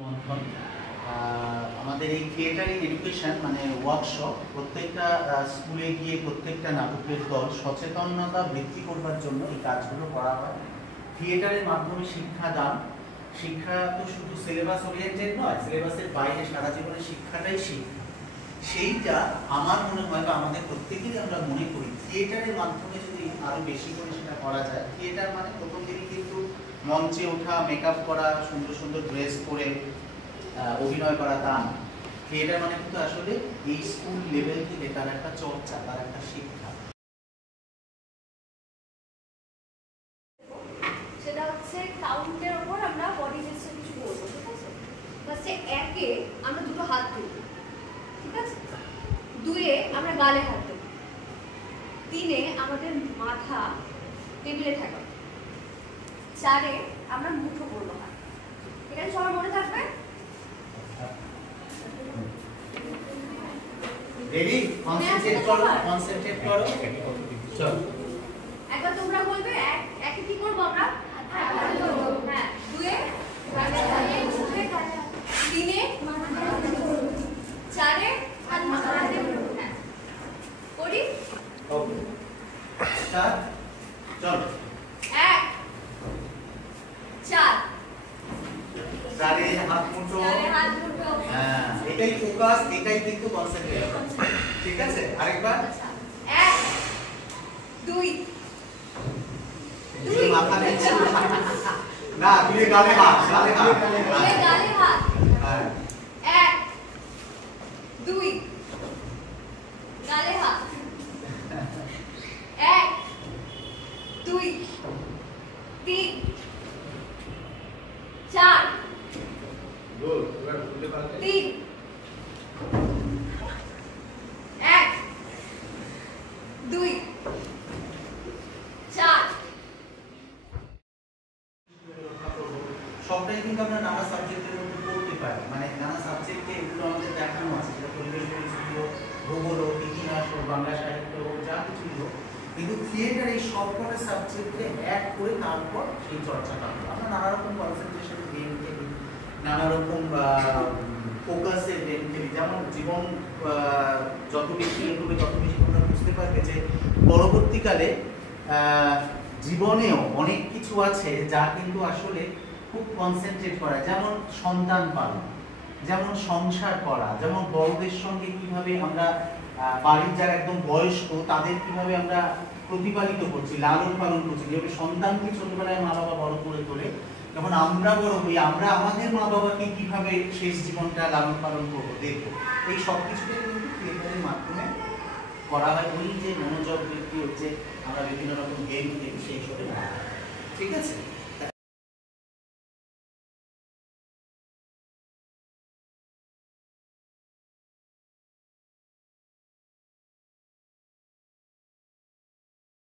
মন্থন আমাদের এই থিয়েটারিং এডুকেশন মানে ওয়ার্কশপ প্রত্যেকটা স্কুলে গিয়ে প্রত্যেকটা নাটকের দল সচেতনতা বৃদ্ধি করবার জন্য এই কাজগুলো করা হয়। থিয়েটারের মাধ্যমে শিক্ষাদান, শিক্ষা তো শুধু সিলেবাস ওরিয়েন্টেড নয়, সিলেবাসের বাইরে সারা জীবনের শিক্ষাটাই শিক্ষা। সেইটা আমার মনে হয় বা আমাদের প্রত্যেকেরই আমরা মনে করি থিয়েটারের মাধ্যমে যদি আরো বেশি করে সেটা করা যায়। থিয়েটার মানে প্রথম দিনই কিন্তু মঞ্চে ওঠা, মেকআপ করা, সুন্দর সুন্দর ড্রেস পরে অভিনয় করা তা না। থিয়েটার মানে কিন্তু আসলে এই স্কুল লেভেল থেকে তার একটা চর্চা, তার একটা শিক্ষা। সেটা হচ্ছে কাউন্টের উপর আমরা বডি জেস্টার কিছু বলবো, ঠিক আছে? ফার্স্টে একে আমরা দুটো হাত দেব, ঠিক আছে? দুয়ে আমরা গালে হাত দেব, তিনে আমাদের মাথা টেবিলে থাকবে, চারে আমরা মুঠো করবো হাত। ঠিক আছে, সবার মনে থাকবে? রেডি? কনসেন্ট্রেট করো, কনসেন্ট্রেট করো। চলো একবার তোমরা বলবে একে কি করবো আমরা? হ্যাঁ, দুয়ে তিনে চারে হ্যাঁ করি। Okay start. চলো 1 4 চারে হাত মুঠো। হ্যাঁ, এটাই ফোকাস, এটাই কিন্তু কনসেন্ট্রেশন। ঠিক আছে, আরেকবার 1 2 দুই মাথা নিচে না, দুই গালে হাত, গালে হাত, দুই গালে হাত। হ্যাঁ 1 2 গালে হাত, 1 2 3 4 গুড। এবার উল্টে পাল্টে 3 1 2 4 সবটাই কিন্তু আমরা নানা সাবজেক্টের মধ্যে পড়তে পারি, মানে নানা সাবজেক্টে এগুলো আমাদের দেখানো আছে, যেটা পরিবেশ পরিস্থিতি হোক, ভূগোল হোক, ইতিহাস হোক, বাংলা সাহিত্য হোক, যা কিছুই হোক, কিন্তু থিয়েটার এই সবকটা সাবজেক্টে অ্যাড করে তারপর সেই চর্চাটা হয়। আমরা নানা রকম কনসেন্ট্রেশন গেম খেলি, নানা রকম ফোকাসের গেম খেলি। যেমন জীবন যত বেশি এগোবে তত বেশি তোমরা বুঝতে পারবে যে পরবর্তীকালে জীবনেও অনেক কিছু আছে যা কিন্তু আসলে খুব কনসেন্ট্রেট করা, যেমন সন্তান পালন, যেমন সংসার করা, যেমন বড়দের সঙ্গে কিভাবে আমরা বাড়ির যারা একদম বয়স্ক তাদের কিভাবে আমরা প্রতিপালিত করছি, লালন পালন করছি, যেভাবে সন্তানকে ছোটবেলায় মা বাবা বড় করে তোলে, যখন আমরা বড় হই আমরা আমাদের মা বাবাকে কিভাবে শেষ জীবনটা লালন পালন করবো দেখবো। এই সব কিছুটাই কিন্তু থিয়েটারের মাধ্যমে করা হয়। ওই যে মনোযোগ বৃদ্ধি হচ্ছে, আমরা বিভিন্ন রকম গেম খেলি সেই সবে। ঠিক আছে।